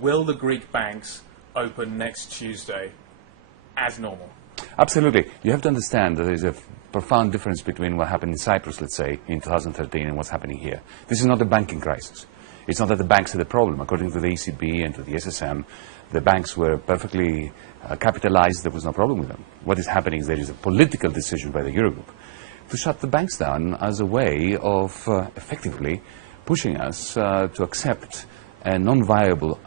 Will the Greek banks open next Tuesday as normal? Absolutely. You have to understand that there is a profound difference between what happened in Cyprus, let's say, in 2013 and what's happening here. This is not a banking crisis. It's not that the banks are the problem. According to the ECB and to the SSM, the banks were perfectly capitalized. There was no problem with them. What is happening is there is a political decision by the Eurogroup to shut the banks down as a way of effectively pushing us to accept a non-viable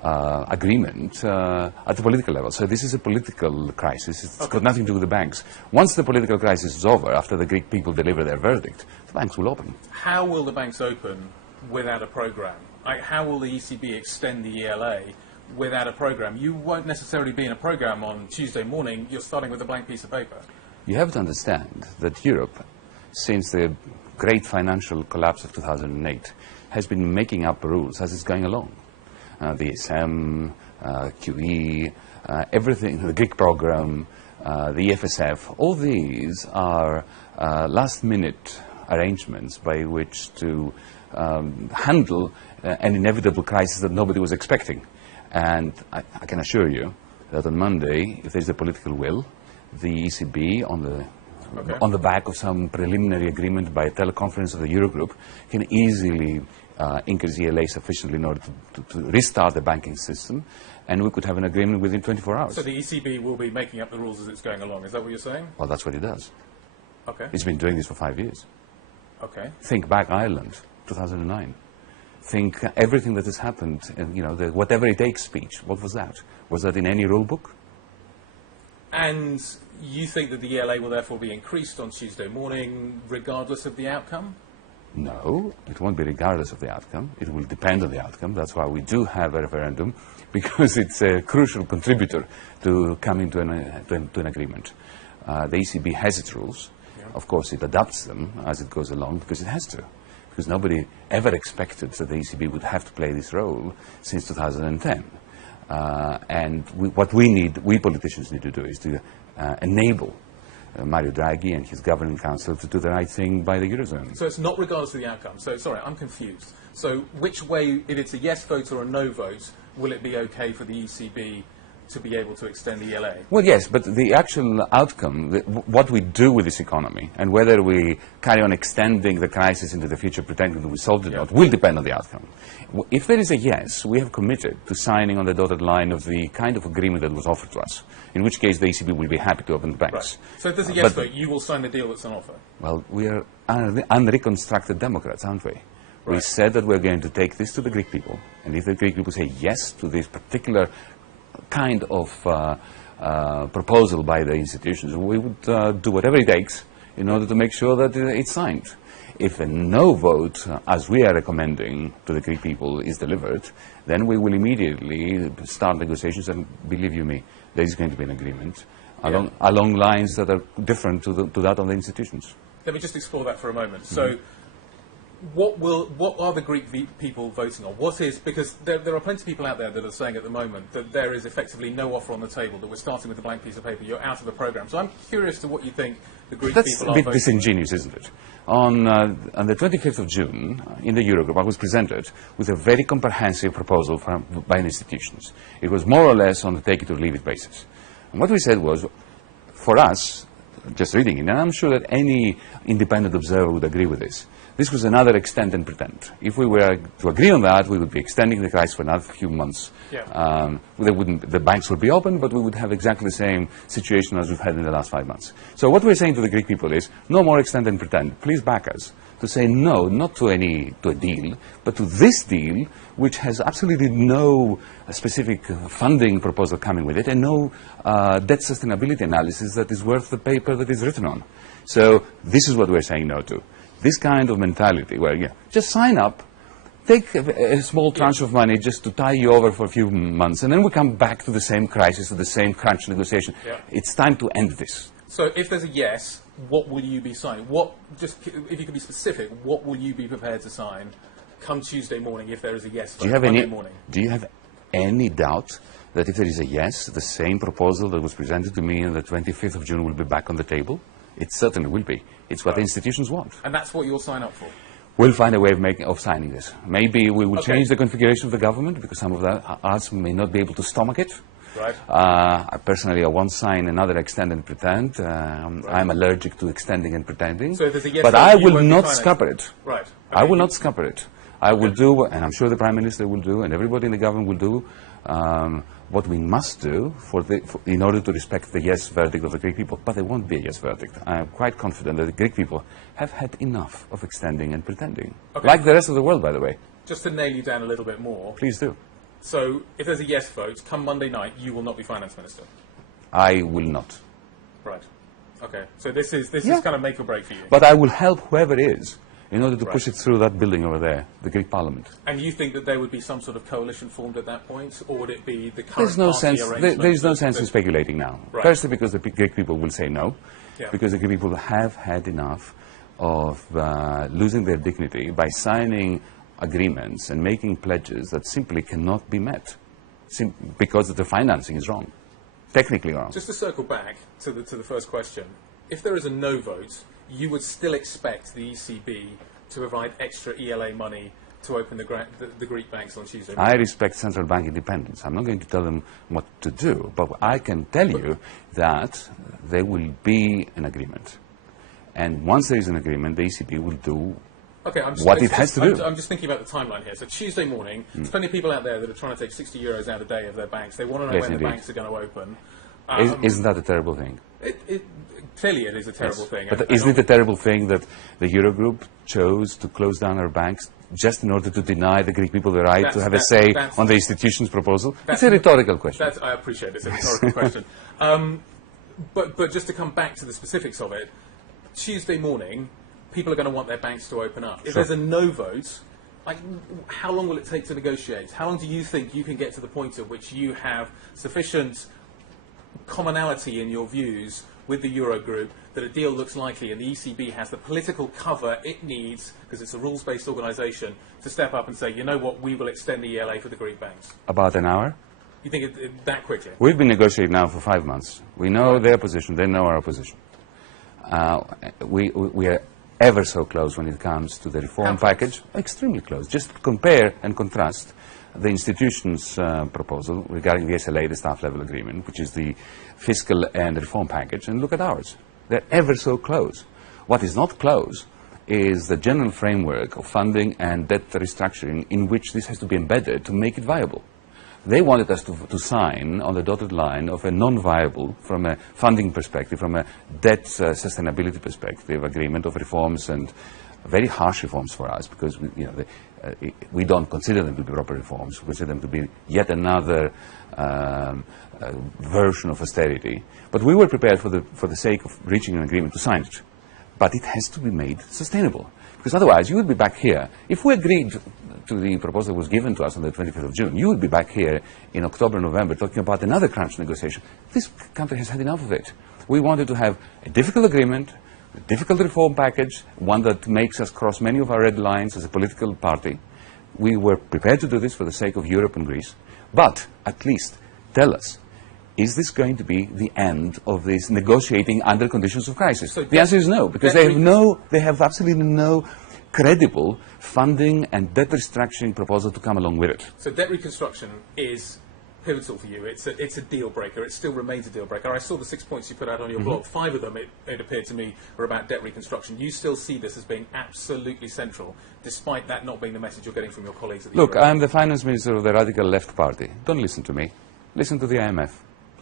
agreement at the political level. So this is a political crisis. It's got nothing to do with the banks. Once the political crisis is over, after the Greek people deliver their verdict, the banks will open. How will the banks open without a program? How will the ECB extend the ELA without a program? You won't necessarily be in a program on Tuesday morning. You're starting with a blank piece of paper. You have to understand that Europe, since the great financial collapse of 2008, has been making up rules as it's going along. The ESM, QE, everything, the Greek program, the EFSF, all these are last-minute arrangements by which to handle an inevitable crisis that nobody was expecting. And I can assure you that on Monday, if there's a political will, the ECB, on the back of some preliminary agreement by a teleconference of the Eurogroup, can easily increase ELA sufficiently in order to restart the banking system, and we could have an agreement within 24 hours. So the ECB will be making up the rules as it's going along. Is that what you're saying? Well, that's what it does. Okay. It's been doing this for 5 years. Okay. Think back Ireland, 2009. Think everything that has happened, and, you know, the whatever it takes speech. What was that? Was that in any rule book? And you think that the ELA will therefore be increased on Tuesday morning, regardless of the outcome? No, it won't be regardless of the outcome. It will depend on the outcome. That's why we do have a referendum, because it's a crucial contributor to coming to an agreement. The ECB has its rules. Yeah. Of course, it adapts them as it goes along, because it has to. Because nobody ever expected that the ECB would have to play this role since 2010. And what we politicians need to do is to enable Mario Draghi and his governing council to do the right thing by the Eurozone. So it's not regardless of the outcome. So, sorry, I'm confused. So which way, if it's a yes vote or a no vote, will it be okay for the ECB to be able to extend the ELA? Well, yes, but the actual outcome, what we do with this economy, and whether we carry on extending the crisis into the future, pretending that we solved it or not, will depend on the outcome. If there is a yes, we have committed to signing on the dotted line of the kind of agreement that was offered to us, in which case the ECB will be happy to open the banks. Right. So if there's a yes vote, you will sign the deal that's on offer? Well, we are unreconstructed Democrats, aren't we? Right. We said that we're going to take this to the Greek people, and if the Greek people say yes to this particular kind of proposal by the institutions, we would do whatever it takes in order to make sure that it's signed. If a no vote, as we are recommending to the Greek people, is delivered, then we will immediately start negotiations, and believe you me, there is going to be an agreement along lines that are different to that of the institutions. Let me just explore that for a moment. So what are the Greek people voting on? What is, because there are plenty of people out there that are saying at the moment that there is effectively no offer on the table, that we're starting with a blank piece of paper, you're out of the programme. So I'm curious to what you think the Greek people are voting on. That's a bit disingenuous, isn't it? On the 25th of June, in the Eurogroup, I was presented with a very comprehensive proposal by institutions. It was more or less on the take-it-or-leave-it basis. And what we said was, for us, just reading it, and I'm sure that any independent observer would agree with this, this was another extend and pretend. If we were to agree on that, we would be extending the crisis for another few months. Yeah. The banks would be open, but we would have exactly the same situation as we've had in the last 5 months. So what we're saying to the Greek people is, no more extend and pretend. Please back us to say no, not to a deal, but to this deal, which has absolutely no specific funding proposal coming with it, and no debt sustainability analysis that is worth the paper that is written on. So this is what we're saying no to. This kind of mentality where, just sign up, take a small tranche of money just to tie you over for a few months, and then we come back to the same crisis, to the same crunch negotiation. Yeah. It's time to end this. So if there's a yes, what will you be signing? Just if you could be specific, what will you be prepared to sign come Tuesday morning if there is a yes vote Monday morning? Do you have any doubt that if there is a yes, the same proposal that was presented to me on the 25th of June will be back on the table? It certainly will be. It's what the institutions want. And that's what you'll sign up for? We'll find a way of signing this. Maybe we will change the configuration of the government, because some of us may not be able to stomach it. Right. Personally, I won't sign another extend and pretend. I'm allergic to extending and pretending. So if there's a yes but vote, I you will won't be not financed. scupper it. Right. Okay. I will not scupper it. I will do, and I'm sure the Prime Minister will do, and everybody in the government will do, what we must do in order to respect the yes verdict of the Greek people. But there won't be a yes verdict. I am quite confident that the Greek people have had enough of extending and pretending. Okay. Like the rest of the world, by the way. Just to nail you down a little bit more. Please do. So if there's a yes vote, come Monday night, you will not be finance minister. I will not. Right. Okay. So this is kind of make or break for you. But I will help whoever is in order to push it through that building over there, the Greek Parliament. And you think that there would be some sort of coalition formed at that point, or would it be the current There's no party sense. arrangement? There is no sense in speculating now. Right. Firstly, because the Greek people will say no, Yeah. because the Greek people have had enough of losing their dignity by signing agreements and making pledges that simply cannot be met, because the financing is wrong, technically wrong. Just to circle back to the first question, if there is a no vote, you would still expect the ECB to provide extra ELA money to open the Greek banks on Tuesday morning? I respect central bank independence. I'm not going to tell them what to do, but I can tell you that there will be an agreement. And once there is an agreement, the ECB will do what it has to do. I'm just thinking about the timeline here. So Tuesday morning, there's plenty of people out there that are trying to take 60 euros out a day of their banks. They want to know when the banks are going to open. Isn't that a terrible thing? Clearly it is a terrible thing. But isn't it a terrible thing that the Eurogroup chose to close down our banks just in order to deny the Greek people the right to have a say on the institution's proposal? It's a rhetorical question. I appreciate it. It's a rhetorical question. But just to come back to the specifics of it, Tuesday morning, people are going to want their banks to open up. If there's a no vote, how long will it take to negotiate? How long do you think you can get to the point at which you have sufficient commonality in your views with the Eurogroup that a deal looks likely and the ECB has the political cover it needs, because it's a rules-based organisation, to step up and say, you know what, we will extend the ELA for the Greek banks? About an hour? You think that quickly? We've been negotiating now for 5 months. We know their position, they know our position. We are ever so close when it comes to the reform package. Extremely close. Just compare and contrast the institution's proposal regarding the SLA, the staff level agreement, which is the fiscal and reform package, and look at ours. They're ever so close. What is not close is the general framework of funding and debt restructuring in which this has to be embedded to make it viable. They wanted us to sign on the dotted line of a non-viable, from a funding perspective, from a debt sustainability perspective, agreement of reforms, and very harsh reforms for us, because we don't consider them to be proper reforms. We consider them to be yet another version of austerity. But we were prepared for the sake of reaching an agreement to sign it. But it has to be made sustainable, because otherwise you would be back here. If we agreed to the proposal that was given to us on the 25th of June, you would be back here in October, November, talking about another crunch negotiation. This country has had enough of it. We wanted to have a difficult agreement, a difficult reform package, one that makes us cross many of our red lines as a political party. We were prepared to do this for the sake of Europe and Greece. But at least tell us, is this going to be the end of this negotiating under conditions of crisis? So the answer is no, because they have absolutely no credible funding and debt restructuring proposal to come along with it. So debt reconstruction is pivotal for you. It's a deal breaker. It still remains a deal breaker. I saw the 6 points you put out on your blog. 5 of them, it appeared to me, were about debt reconstruction. You still see this as being absolutely central, despite that not being the message you're getting from your colleagues at the Look, Euro. I'm the finance minister of the radical left party. Don't listen to me. Listen to the IMF.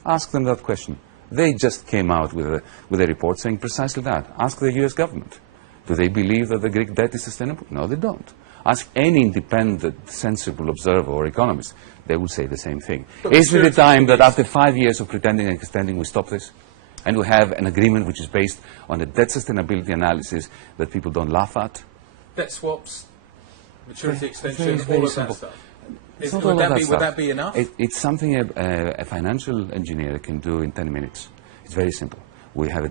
Ask them that question. They just came out with a report saying precisely that. Ask the US government. Do they believe that the Greek debt is sustainable? No, they don't. Ask any independent, sensible observer or economist. They will say the same thing. Isn't it time that after 5 years of pretending and extending, we stop this? And we have an agreement which is based on a debt sustainability analysis that people don't laugh at? Debt swaps, maturity extension, all of that stuff. Would that be enough? It's something a financial engineer can do in 10 minutes. It's very simple. We have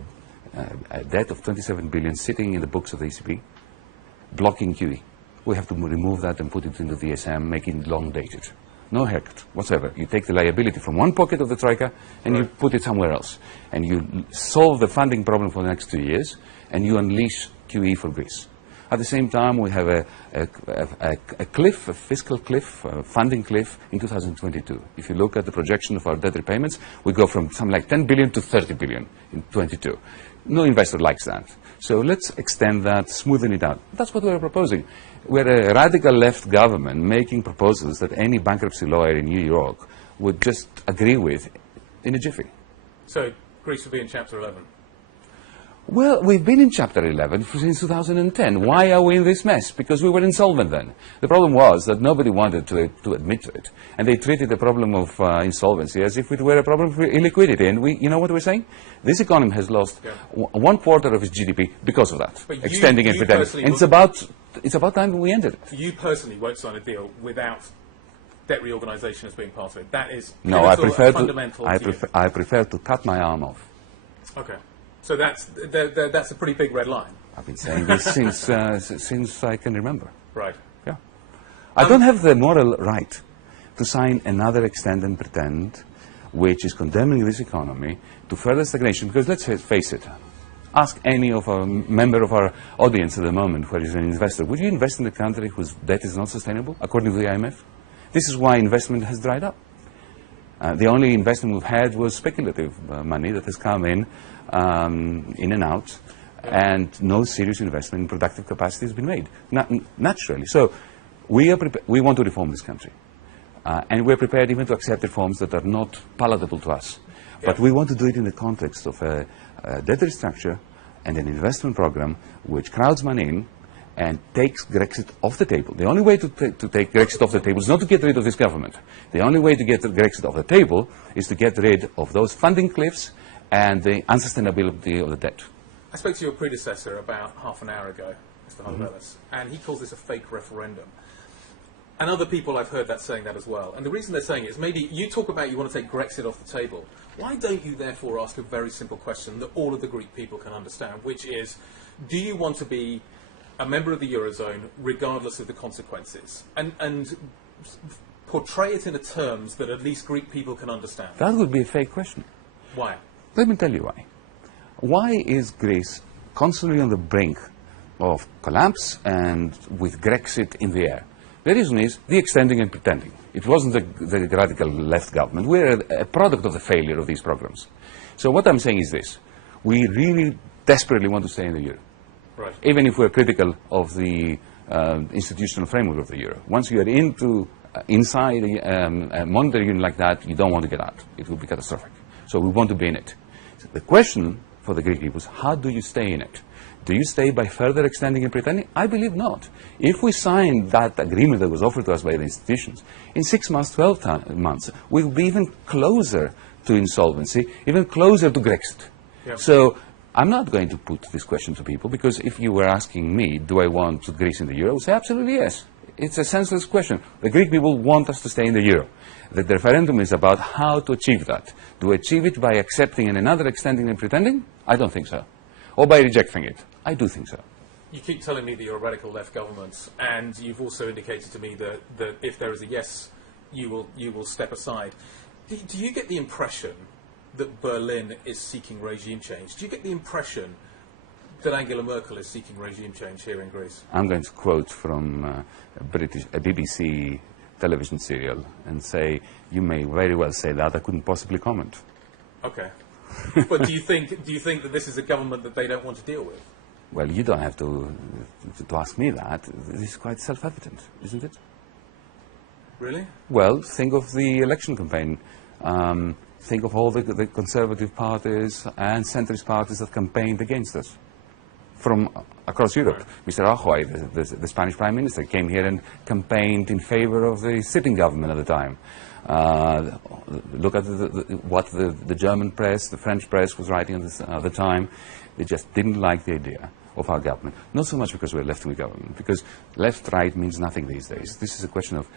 a debt of 27 billion sitting in the books of the ECB, blocking QE. We have to remove that and put it into the ESM, making it long dated. No haircut whatsoever. You take the liability from one pocket of the Troika and you put it somewhere else. And you solve the funding problem for the next 2 years and you unleash QE for Greece. At the same time, we have a cliff, a fiscal cliff, a funding cliff in 2022. If you look at the projection of our debt repayments, we go from something like 10 billion to 30 billion in 22. No investor likes that. So let's extend that, smoothen it out. That's what we're proposing. We're a radical left government making proposals that any bankruptcy lawyer in New York would just agree with in a jiffy. So Greece would be in Chapter 11? Well, we've been in Chapter 11 since 2010. Why are we in this mess? Because we were insolvent then. The problem was that nobody wanted to admit to it. And they treated the problem of insolvency as if it were a problem of illiquidity. And you know what we're saying? This economy has lost 1/4 of its GDP because of that, but extending and pretending. And it's about time we ended it. You personally won't sign a deal without debt reorganisation as being part of it. That is fundamental. I prefer to cut my arm off. Okay. So that's a pretty big red line. I've been saying this since I can remember. Right. Yeah. I don't have the moral right to sign another extend and pretend, which is condemning this economy to further stagnation. Because let's face it, ask any of our member of our audience at the moment who is an investor, would you invest in a country whose debt is not sustainable, according to the IMF? This is why investment has dried up. The only investment we've had was speculative money that has come in and out, and no serious investment in productive capacity has been made, naturally. So we want to reform this country, and we're prepared even to accept reforms that are not palatable to us. Yeah. But we want to do it in the context of a debt restructure and an investment program which crowds money in and takes Grexit off the table. The only way to take Grexit off the table is not to get rid of this government. The only way to get Grexit off the table is to get rid of those funding cliffs and the unsustainability of the debt. I spoke to your predecessor about half an hour ago, Mr. Harvelis, and he calls this a fake referendum. And other people I've heard that saying that as well. And the reason they're saying it is maybe you talk about you want to take Grexit off the table. Why don't you therefore ask a very simple question that all of the Greek people can understand, which is, do you want to be a member of the Eurozone regardless of the consequences? And portray it in terms that at least Greek people can understand. That would be a fake question. Why? Let me tell you why. Why is Greece constantly on the brink of collapse and with Grexit in the air? The reason is the extending and pretending. It wasn't the radical left government. We're a product of the failure of these programs. So what I'm saying is this. We really desperately want to stay in the euro. Right. Even if we're critical of the institutional framework of the euro. Once you are inside a monetary union like that, you don't want to get out. It will be catastrophic. So we want to be in it. So the question for the Greek people is, how do you stay in it? Do you stay by further extending and pretending? I believe not. If we sign that agreement that was offered to us by the institutions, in 6 months, 12 months, we'll be even closer to insolvency, even closer to Grexit. Yep. So I'm not going to put this question to people, because if you were asking me, do I want Greece in the euro, I would say absolutely yes. It's a senseless question. The Greek people want us to stay in the euro. The referendum is about how to achieve that. Do we achieve it by accepting and another extending and pretending? I don't think so. Or by rejecting it? I do think so. You keep telling me that you're a radical left government, and you've also indicated to me that if there is a yes, you will step aside. Do you get the impression that Berlin is seeking regime change? Do you get the impression that Angela Merkel is seeking regime change here in Greece? I'm going to quote from a BBC television serial and say, you may very well say that. I couldn't possibly comment. Okay. But do you think that this is a government that they don't want to deal with? Well, you don't have to ask me that. This is quite self-evident, isn't it? Really? Well, think of the election campaign. Think of all the conservative parties and centrist parties that campaigned against us from across Europe. Right. Mr. Rajoy, the Spanish Prime Minister, came here and campaigned in favor of the sitting government at the time. Look at what the German press, the French press was writing at the time. They just didn't like the idea of our government. Not so much because we're left-wing government, because left-right means nothing these days. This is a question of,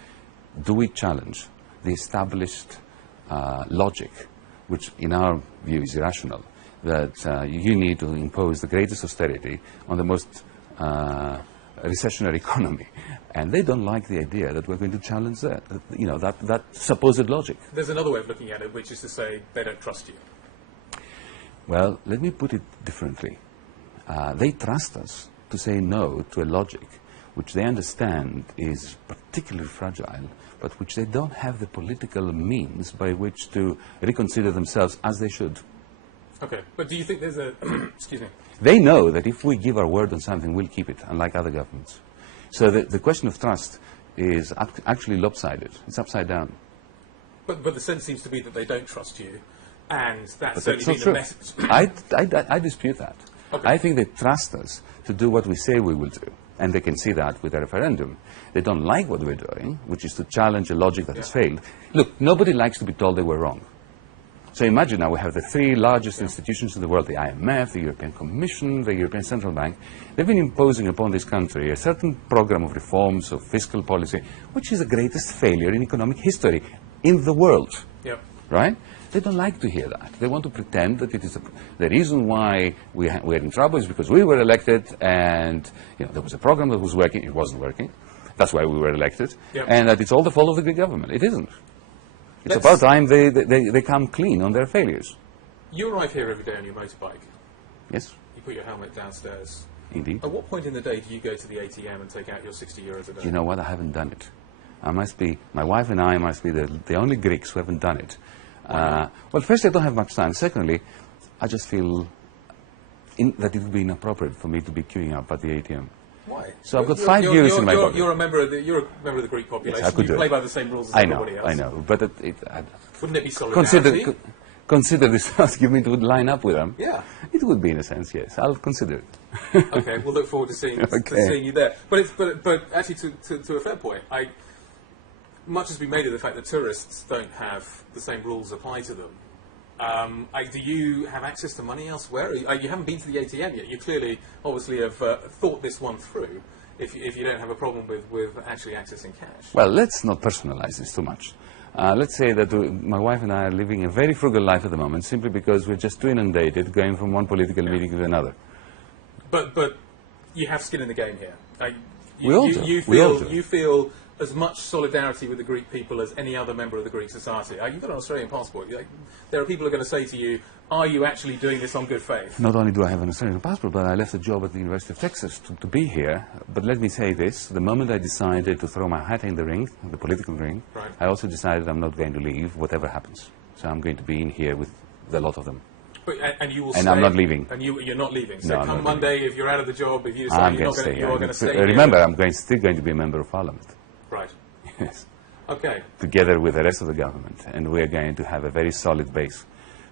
do we challenge the established logic, which in our view is irrational, that you need to impose the greatest austerity on the most recessionary economy. And they don't like the idea that we're going to challenge that, that supposed logic. There's another way of looking at it, which is to say they don't trust you. Well, let me put it differently. They trust us to say no to a logic which they understand is particularly fragile, but which they don't have the political means by which to reconsider themselves as they should. Okay, but do you think there's a... excuse me. They know that if we give our word on something, we'll keep it, unlike other governments. So the question of trust is actually lopsided. It's upside down. But the sense seems to be that they don't trust you, and that's But certainly that's been not the true. message. I dispute that. Okay. I think they trust us to do what we say we will do. And they can see that with a referendum. They don't like what we're doing, which is to challenge a logic that has failed. Look, nobody likes to be told they were wrong. So imagine now we have the three largest institutions in the world, the IMF, the European Commission, the European Central Bank. They've been imposing upon this country a certain program of reforms, of fiscal policy, which is the greatest failure in economic history in the world. Yep. Right? They don't like to hear that. They want to pretend that it is the reason why we're in trouble is because we were elected and there was a program that was working. It wasn't working. That's why we were elected. Yep. And that it's all the fault of the Greek government. It isn't. It's about time they come clean on their failures. You arrive here every day on your motorbike. Yes, You put your helmet downstairs. indeed. At what point in the day do you go to the ATM and take out your €60 a day? You know what? I haven't done it. My wife and I must be the only Greeks who haven't done it. Well, first, I don't have much time. Secondly, I just feel that it would be inappropriate for me to be queuing up at the ATM. Why? So I've got €5 in my pocket. You're a member of the Greek population. Yes, I could you do play it. by the same rules as I know, everybody else. I know. But Wouldn't it be solidarity? consider this asking me to line up with them. Yeah. It would be in a sense, yes. I'll consider it. Okay, we'll look forward to seeing Okay. you there. But actually, to a fair point, much has been made of the fact that tourists don't have the same rules apply to them. Do you have access to money elsewhere? You haven't been to the ATM yet. You clearly, obviously, have thought this one through. If you don't have a problem with actually accessing cash. Well, let's not personalize this too much. Let's say that my wife and I are living a very frugal life at the moment, simply because we're just too inundated, going from one political meeting to another. But you have skin in the game here. We all do. You feel as much solidarity with the Greek people as any other member of the Greek society. You've got an Australian passport. There are people who are going to say to you, are you actually doing this on good faith? Not only do I have an Australian passport, but I left a job at the University of Texas to be here. But let me say this, the moment I decided to throw my hat in the ring, the political ring, Right. I also decided I'm not going to leave, whatever happens. So I'm going to be in here with the lot of them. And you will And stay. I'm not leaving. And you're not leaving. So No, I'm come not Monday, if you're out of the job, if you decide I'm you're going to stay you're going to stay here. Remember, I'm still going to be a member of Parliament. Right. Yes. Okay. Together with the rest of the government. And we're going to have a very solid base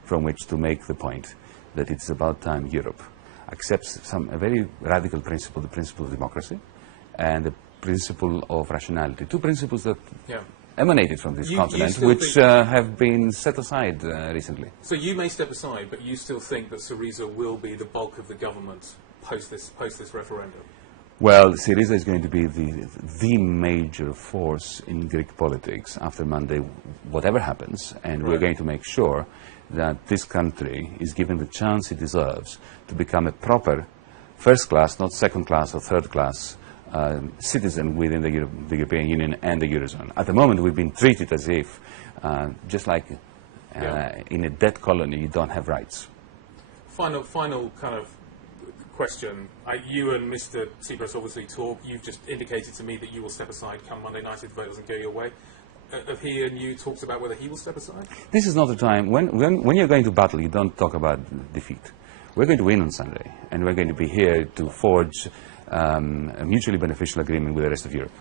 from which to make the point that it's about time Europe accepts a very radical principle, the principle of democracy, and the principle of rationality. Two principles that emanated from this continent, which have been set aside recently. So you may step aside, but you still think that Syriza will be the bulk of the government post this referendum? Well, Syriza is going to be the major force in Greek politics after Monday, whatever happens, and we're going to make sure that this country is given the chance it deserves to become a proper first class, not second class or third class citizen within the European Union and the Eurozone. At the moment, we've been treated as if, just like in a debt colony, you don't have rights. Final kind of question. You and Mr. Tsipras obviously talk. You've just indicated to me that you will step aside come Monday night if the vote doesn't go your way. Have he and you talked about whether he will step aside? This is not the time. When you're going to battle, you don't talk about defeat. We're going to win on Sunday, and we're going to be here to forge a mutually beneficial agreement with the rest of Europe.